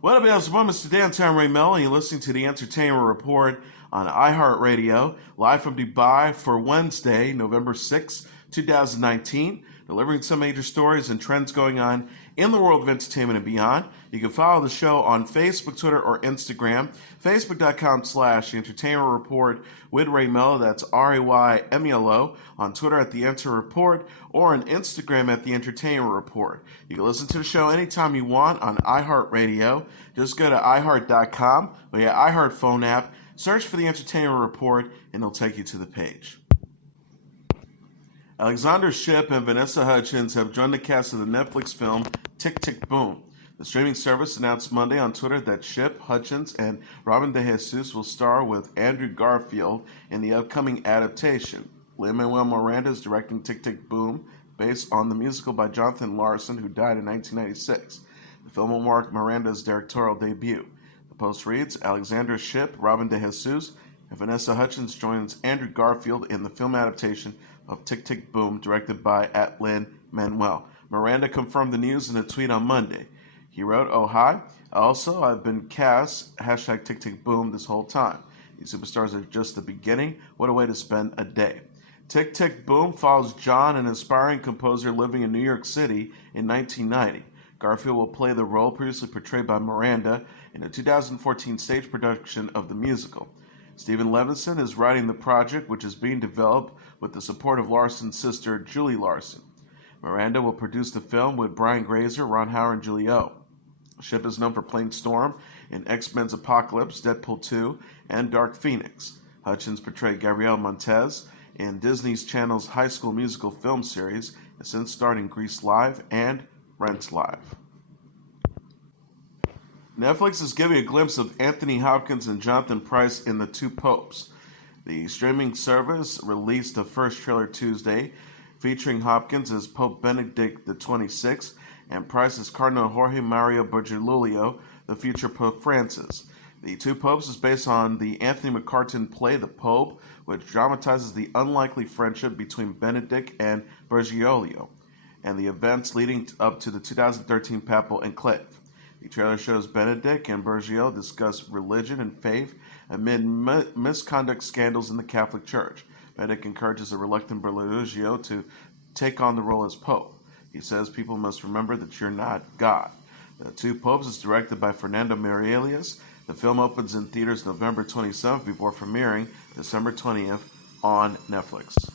What up, y'all? It's Mr. Dan Ray Melo, and you're listening to the Entertainment Report on iHeartRadio, live from Dubai for Wednesday, November 6, 2019, delivering some major stories and trends going on in the world of entertainment and beyond. You can follow the show on Facebook, Twitter, or Instagram. Facebook.com/The Entertainment Report with Ray Melo, that's RAYMELO, on Twitter at The Enter Report, or on Instagram at The Entertainment Report. You can listen to the show anytime you want on iHeartRadio. Just go to iHeart.com or your iHeart phone app, search for The Entertainment Report, and it'll take you to the page. Alexandra Shipp and Vanessa Hudgens have joined the cast of the Netflix film Tick, Tick, Boom. The streaming service announced Monday on Twitter that Shipp, Hudgens, and Robin DeJesus will star with Andrew Garfield in the upcoming adaptation. Lin-Manuel Miranda is directing Tick, Tick, Boom, based on the musical by Jonathan Larson, who died in 1996. The film will mark Miranda's directorial debut. The post reads, Alexandra Shipp, Robin DeJesus, and Vanessa Hudgens joins Andrew Garfield in the film adaptation of Tick, Tick, Boom, directed by Lin-Manuel. Miranda confirmed the news in a tweet on Monday. He wrote, "Oh, hi. Also, I've been cast, hashtag Tick, Tick, Boom, this whole time. These superstars are just the beginning. What a way to spend a day." Tick, Tick, Boom follows John, an aspiring composer living in New York City in 1990. Garfield will play the role previously portrayed by Miranda in a 2014 stage production of the musical. Stephen Levinson is writing the project, which is being developed with the support of Larson's sister, Julie Larson. Miranda will produce the film with Brian Grazer, Ron Howard, and Julie O. Shipp is known for playing Storm in X-Men's Apocalypse, Deadpool 2, and Dark Phoenix. Hutchins portrayed Gabrielle Montez in Disney's Channel's High School Musical film series, and since starred in Grease Live and Rent Live. Netflix is giving a glimpse of Anthony Hopkins and Jonathan Pryce in The Two Popes. The streaming service released the first trailer Tuesday, featuring Hopkins as Pope Benedict XXVI and Pryce as Cardinal Jorge Mario Bergoglio, the future Pope Francis. The Two Popes is based on the Anthony McCartan play The Pope, which dramatizes the unlikely friendship between Benedict and Bergoglio and the events leading up to the 2013 Papal Conclave. The trailer shows Benedict and Bergoglio discuss religion and faith amid misconduct scandals in the Catholic Church. Benedict encourages a reluctant Bergoglio to take on the role as Pope. He says people must remember that you're not God. The Two Popes is directed by Fernando Meirelles. The film opens in theaters November 27th before premiering December 20th on Netflix.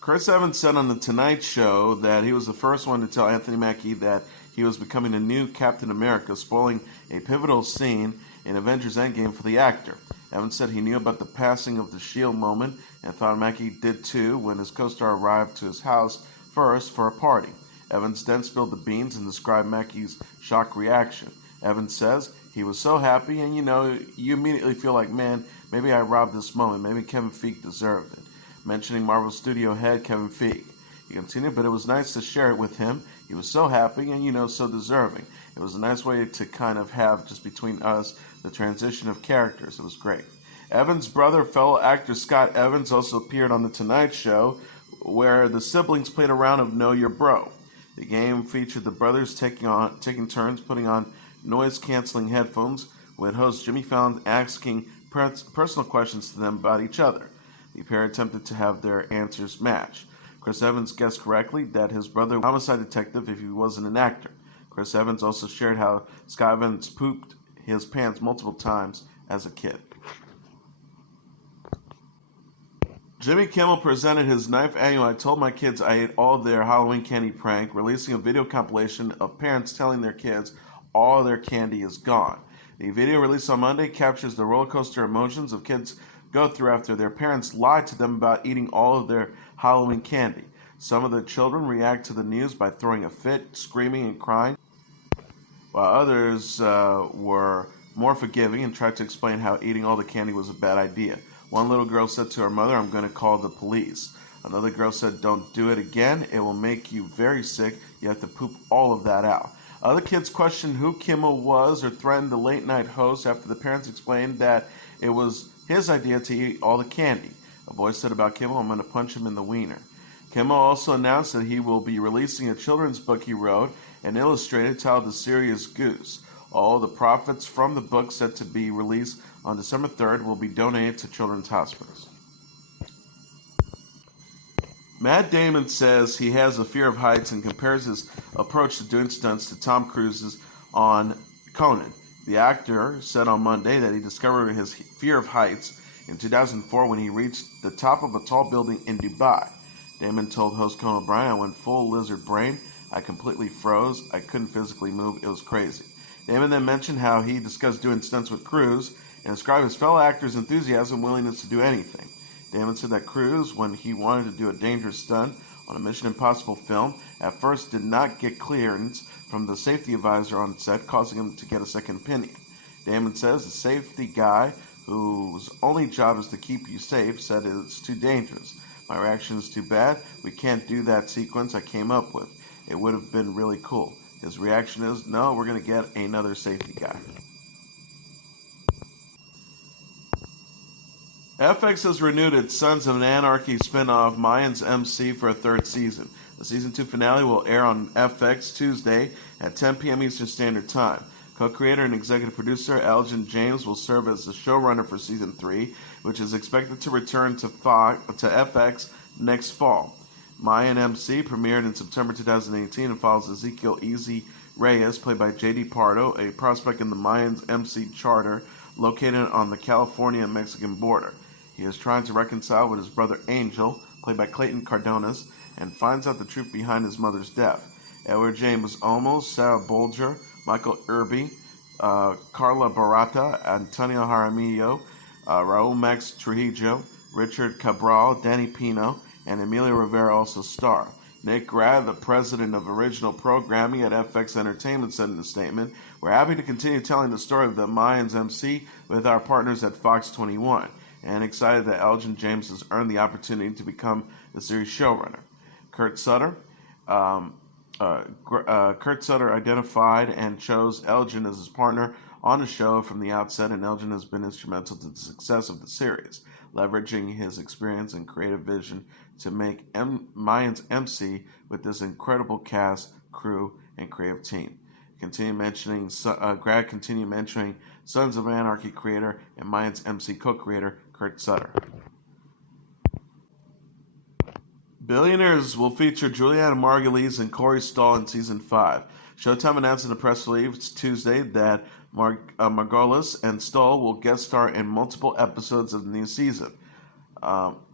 Chris Evans said on The Tonight Show that he was the first one to tell Anthony Mackie that he was becoming the new Captain America, spoiling a pivotal scene in Avengers Endgame for the actor. Evans said he knew about the passing of the S.H.I.E.L.D. moment and thought Mackie did too when his co-star arrived to his house first for a party. Evans then spilled the beans and described Mackie's shock reaction. Evans says, "He was so happy, and you immediately feel like, man, maybe I robbed this moment. Maybe Kevin Feige deserved it," mentioning Marvel Studio head Kevin Feige. He continued, "But it was nice to share it with him. He was so happy and, so deserving. It was a nice way to kind of have, just between us, the transition of characters. It was great." Evans' brother, fellow actor Scott Evans, also appeared on The Tonight Show, where the siblings played a round of Know Your Bro. The game featured the brothers taking turns putting on noise-canceling headphones, with host Jimmy Fallon asking personal questions to them about each other. The pair attempted to have their answers match. Chris Evans guessed correctly that his brother was a homicide detective if he wasn't an actor. Chris Evans also shared how Scott Evans pooped his pants multiple times as a kid. Jimmy Kimmel presented his 9th annual I Told My Kids I Ate All Their Halloween Candy prank, releasing a video compilation of parents telling their kids all of their candy is gone. The video released on Monday captures the roller coaster emotions of kids go through after their parents lied to them about eating all of their Halloween candy. Some of the children react to the news by throwing a fit, screaming, and crying, while others were more forgiving and tried to explain how eating all the candy was a bad idea. One little girl said to her mother, "I'm going to call the police." Another girl said, "Don't do it again. It will make you very sick. You have to poop all of that out." Other kids questioned who Kimmel was or threatened the late-night host after the parents explained that it was his idea to eat all the candy. A voice said about Kimmel, "I'm going to punch him in the wiener." Kimmel also announced that he will be releasing a children's book he wrote and illustrated titled The Serious Goose. All the profits from the book, set to be released on December 3rd, will be donated to children's hospitals. Matt Damon says he has a fear of heights and compares his approach to doing stunts to Tom Cruise's on Conan. The actor said on Monday that he discovered his fear of heights in 2004 when he reached the top of a tall building in Dubai. Damon told host Conan O'Brien, "I went full lizard brain. I completely froze. I couldn't physically move. It was crazy." Damon then mentioned how he discussed doing stunts with Cruise and described his fellow actors' enthusiasm and willingness to do anything. Damon said that Cruise, when he wanted to do a dangerous stunt on a Mission Impossible film, at first did not get clearance from the safety advisor on set, causing him to get a second opinion. Damon says the safety guy, whose only job is to keep you safe, said it's too dangerous. My reaction is too bad. We can't do that sequence I came up with. It would have been really cool. His reaction is, no, we're going to get another safety guy. FX has renewed its Sons of Anarchy spin-off Mayans M.C. for a third season. The season 2 finale will air on FX Tuesday at 10 p.m. Eastern Standard Time. Co-creator and executive producer Elgin James will serve as the showrunner for season 3, which is expected to return to FX next fall. Mayans M.C. premiered in September 2018 and follows Ezekiel Easy Reyes, played by J.D. Pardo, a prospect in the Mayans M.C. charter located on the California and Mexican border. He is trying to reconcile with his brother Angel, played by Clayton Cardonas, and finds out the truth behind his mother's death. Edward James Olmos, Sarah Bolger, Michael Irby, Carla Barata, Antonio Jaramillo, Raul Max Trujillo, Richard Cabral, Danny Pino, and Emilio Rivera also star. Nick Grad, the president of original programming at FX Entertainment, said in a statement, "We're happy to continue telling the story of the Mayans MC with our partners at Fox 21, and excited that Elgin James has earned the opportunity to become the series showrunner." Kurt Sutter identified and chose Elgin as his partner on the show from the outset, and Elgin has been instrumental to the success of the series, leveraging his experience and creative vision to make Mayans MC with this incredible cast, crew, and creative team. Grad continued mentioning Sons of Anarchy creator and Mayans MC co-creator Kurt Sutter. Billionaires will feature Julianna Margulies and Corey Stoll in Season 5. Showtime announced in a press release Tuesday that Margulies and Stoll will guest star in multiple episodes of the new season.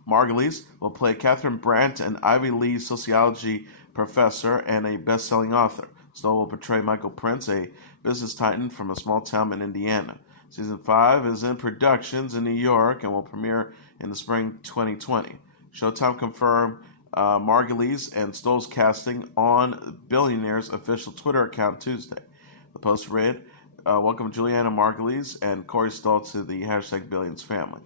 Margulies will play Catherine Brandt, an Ivy League sociology professor and a best-selling author. Stoll will portray Michael Prince, a business titan from a small town in Indiana. Season 5 is in productions in New York and will premiere in the spring 2020. Showtime confirmed Margulies and Stoll's casting on Billionaire's official Twitter account Tuesday. The post read, "Welcome Julianna Margulies and Corey Stoll to the #Billions family."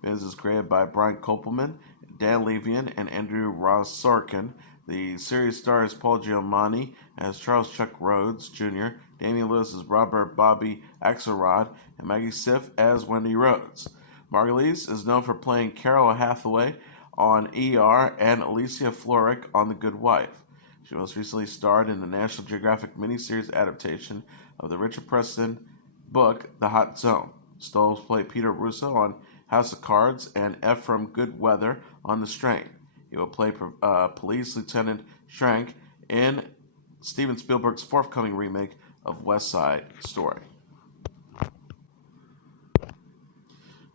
Biz is created by Brian Kopelman, Dan Levian, and Andrew Ross Sorkin. The series stars Paul Giamatti as Charles Chuck Rhodes Jr., Damian Lewis as Robert Bobby Axelrod, and Maggie Siff as Wendy Rhodes. Margulies is known for playing Carol Hathaway on ER and Alicia Florrick on The Good Wife. She most recently starred in the National Geographic miniseries adaptation of the Richard Preston book The Hot Zone. Stoll played Peter Russo on House of Cards and Ephraim Goodweather on The Strain. He will play Police Lieutenant Schrank in Steven Spielberg's forthcoming remake of West Side Story.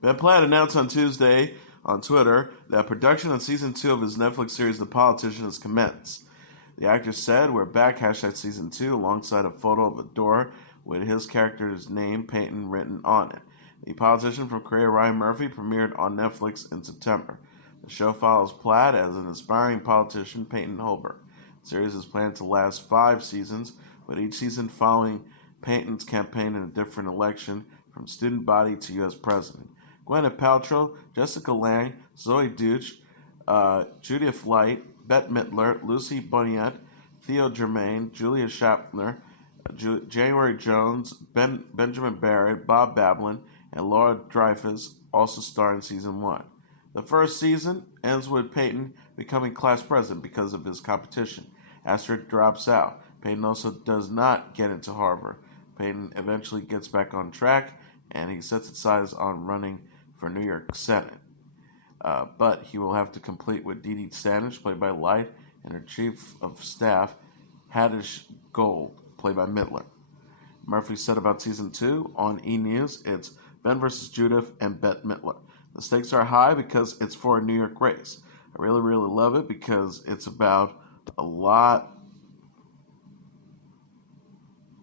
Ben Platt announced on Tuesday on Twitter that production on Season 2 of his Netflix series The Politician has commenced. The actor said, "We're back, #Season 2, alongside a photo of a door with his character's name, Peyton, written on it. The Politician from creator Ryan Murphy premiered on Netflix in September. The show follows Platt as an aspiring politician, Peyton Holbert. The series is planned to last 5 seasons, with each season following Peyton's campaign in a different election, from student body to U.S. president. Gwyneth Paltrow, Jessica Lange, Zoe Deutch, Judith Light, Bette Midler, Lucy Bonet, Theo Germain, Julia Schaffner, January Jones, Benjamin Barrett, Bob Balaban, and Laura Dreyfus also star in Season 1. The first season ends with Peyton becoming class president because of his competition. Astrid drops out. Peyton also does not get into Harvard. Payton eventually gets back on track, and he sets his sights on running for New York Senate. But he will have to compete with Dee Dee Standish, played by Light, and her chief of staff, Haddish Gold, played by Midler. Murphy said about season 2 on E! News, it's Ben versus Judith and Bette Midler. The stakes are high because it's for a New York race. I really, really love it because it's about a lot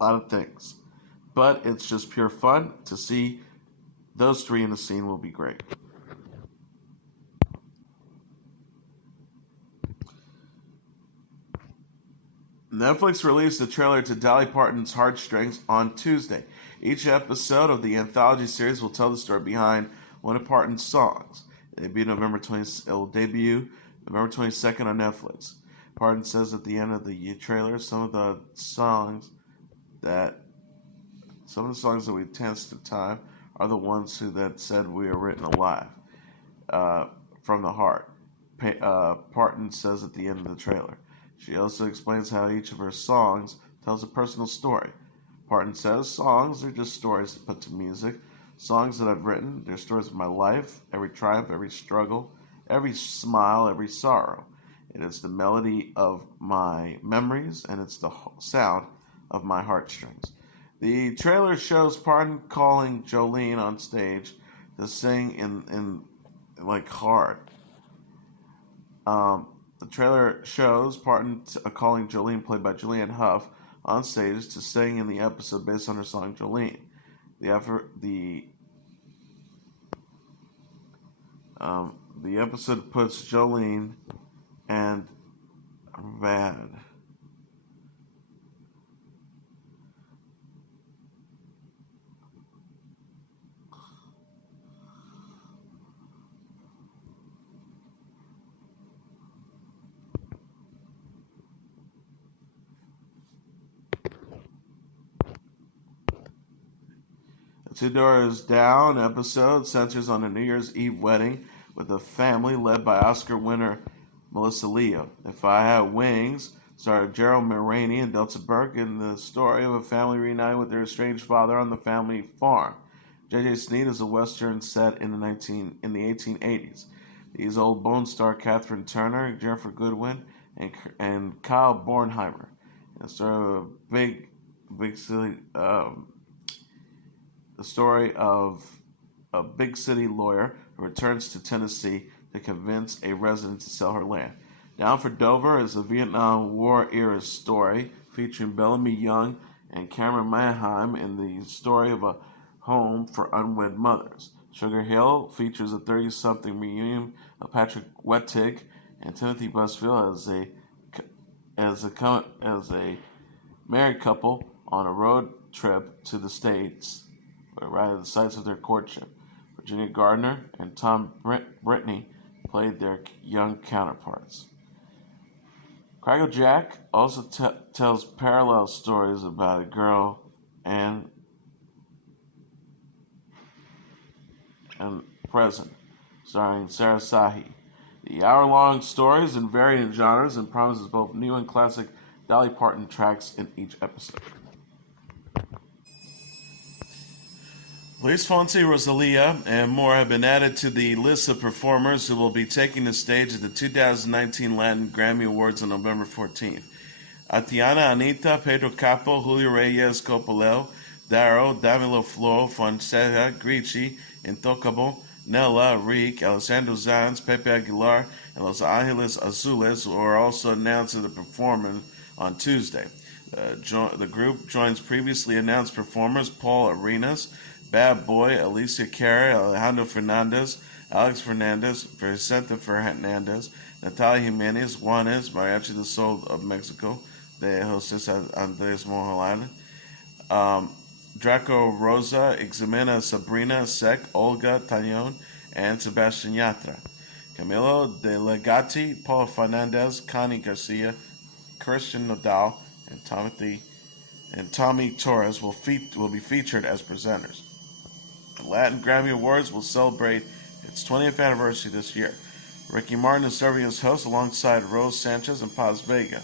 of things. But it's just pure fun. To see those three in the scene will be great. Netflix released a trailer to Dolly Parton's Heartstrings on Tuesday. Each episode of the anthology series will tell the story behind one of Parton's songs. It will debut November 22nd on Netflix. Parton says at the end of the trailer, some of the songs that we danced at the time are the ones that said we are written alive from the heart. Parton says at the end of the trailer. She also explains how each of her songs tells a personal story. Parton says, songs are just stories to put to music. Songs that I've written, they're stories of my life, every triumph, every struggle, every smile, every sorrow. It is the melody of my memories, and it's the sound of my heartstrings. The trailer shows Parton calling Jolene on stage to sing in like hard. The trailer shows Parton calling Jolene, played by Julianne Hough, on stage to sing in the episode based on her song Jolene. The episode puts Jolene and Bad. Two Doors Down episode centers on a New Year's Eve wedding with a family led by Oscar winner Melissa Leo. If I Had Wings starred Gerald Mulroney and Delta Burke in the story of a family reunited with their estranged father on the family farm. J.J. Sneed is a western set in the 1880s. These old bones star Katherine Turner, Jennifer Goodwin, and Kyle Bornheimer. And the story of the story of a big city lawyer who returns to Tennessee to convince a resident to sell her land. Down for Dover is a Vietnam War era story featuring Bellamy Young and Cameron Manheim in the story of a home for unwed mothers. Sugar Hill features a 30-something reunion of Patrick Wettig and Timothy Busfield as a married couple on a road trip to the States, right at the sites of their courtship. Virginia Gardner and Tom Brittany played their young counterparts. Craigle Jack also tells parallel stories about a girl and present, starring Sarah Sahi. The hour-long stories in varying genres and promises both new and classic Dolly Parton tracks in each episode. Luis Fonsi, Rosalia, and more have been added to the list of performers who will be taking the stage at the 2019 Latin Grammy Awards on November 14th. Atiana, Anita, Pedro Capo, Julio Reyes, Coppola, Darrow, Damilo Flo, Fonseca, Gricci, Intocable, Nella, Reek, Alessandro Sanz, Pepe Aguilar, and Los Angeles Azules were also announced at the performance on Tuesday. The group joins previously announced performers Paul Arenas, Bad Boy, Alicia Cara, Alejandro Fernandez, Alex Fernandez, Vicente Fernandez, Natalia Jimenez, Juanes, Mariachi del Sol of Mexico, de Jose Andres Mojolan, Draco Rosa, Ximena Sabrina, Sec, Olga Tañón, and Sebastian Yatra. Camilo de Legati, Paul Fernandez, Connie Garcia, Christian Nodal, and Tommy Torres will be featured as presenters. The Latin Grammy Awards will celebrate its 20th anniversary this year. Ricky Martin is serving as host alongside Rose Sanchez and Paz Vega.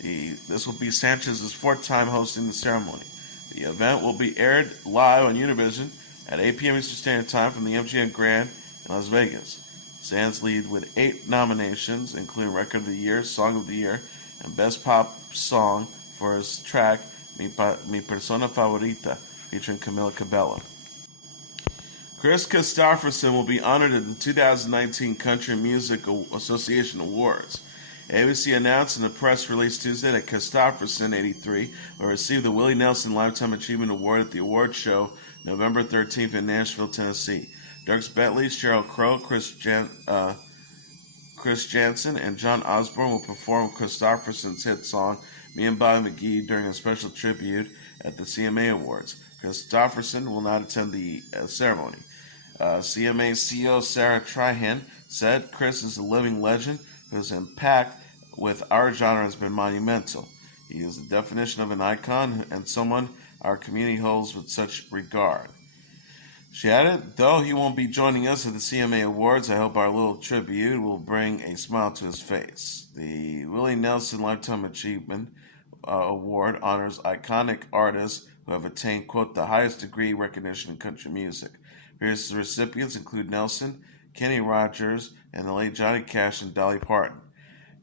This will be Sanchez's fourth time hosting the ceremony. The event will be aired live on Univision at 8 p.m. Eastern Standard Time from the MGM Grand in Las Vegas. Sands lead with 8 nominations, including Record of the Year, Song of the Year, and Best Pop Song for his track Mi Persona Favorita, featuring Camila Cabello. Kris Kristofferson will be honored at the 2019 Country Music Association Awards. ABC announced in a press release Tuesday that Kristofferson, 83, will receive the Willie Nelson Lifetime Achievement Award at the award show November 13th in Nashville, Tennessee. Dierks Bentley, Sheryl Crow, Chris Jansen, and John Osborne will perform Kristofferson's hit song Me and Bobby McGee during a special tribute at the CMA Awards. Kristofferson will not attend the ceremony. CMA CEO Sarah Trihan said Kris is a living legend whose impact with our genre has been monumental. He is the definition of an icon and someone our community holds with such regard. She added, though he won't be joining us at the CMA Awards, I hope our little tribute will bring a smile to his face. The Willie Nelson Lifetime Achievement Award honors iconic artists who have attained, quote, the highest degree of recognition in country music. Various recipients include Nelson, Kenny Rogers, and the late Johnny Cash and Dolly Parton.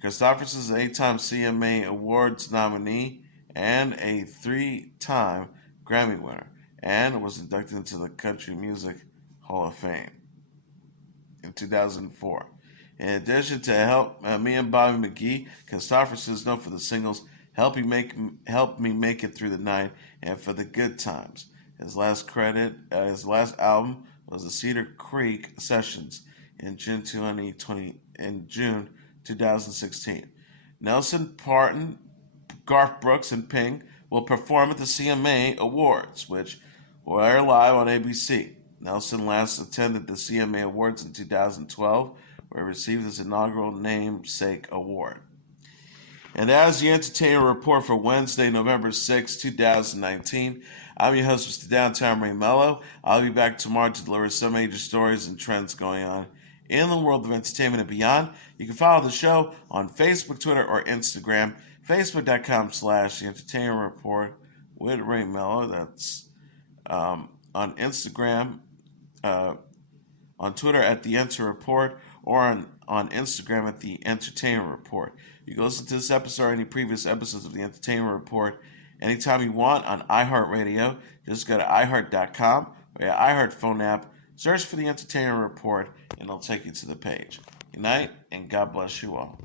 Kristofferson is an 8-time CMA Awards nominee and a 3-time Grammy winner, and was inducted into the Country Music Hall of Fame in 2004. In addition to Help Me and Bobby McGee, Kristofferson is known for the singles Help Me Make It Through the Night and For the Good Times. His last album was the Cedar Creek Sessions in June 2016. Nelson, Parton, Garth Brooks, and Ping will perform at the CMA Awards, which will air live on ABC. Nelson last attended the CMA Awards in 2012, where he received his inaugural namesake award. And as the Entertainment Report for Wednesday, November 6, 2019, I'm your host, Mr. Downtown Melo. I'll be back tomorrow to deliver some major stories and trends going on in the world of entertainment and beyond. You can follow the show on Facebook, Twitter, or Instagram. Facebook.com/The Entertainment Report with Ray Melo. That's on Instagram, on Twitter at The Enter Report, or on Instagram at The Entertainment Report. You can listen to this episode or any previous episodes of The Entertainment Report anytime you want on iHeartRadio. Just go to iHeart.com or your iHeart phone app, search for The Entertainment Report, and it'll take you to the page. Good night, and God bless you all.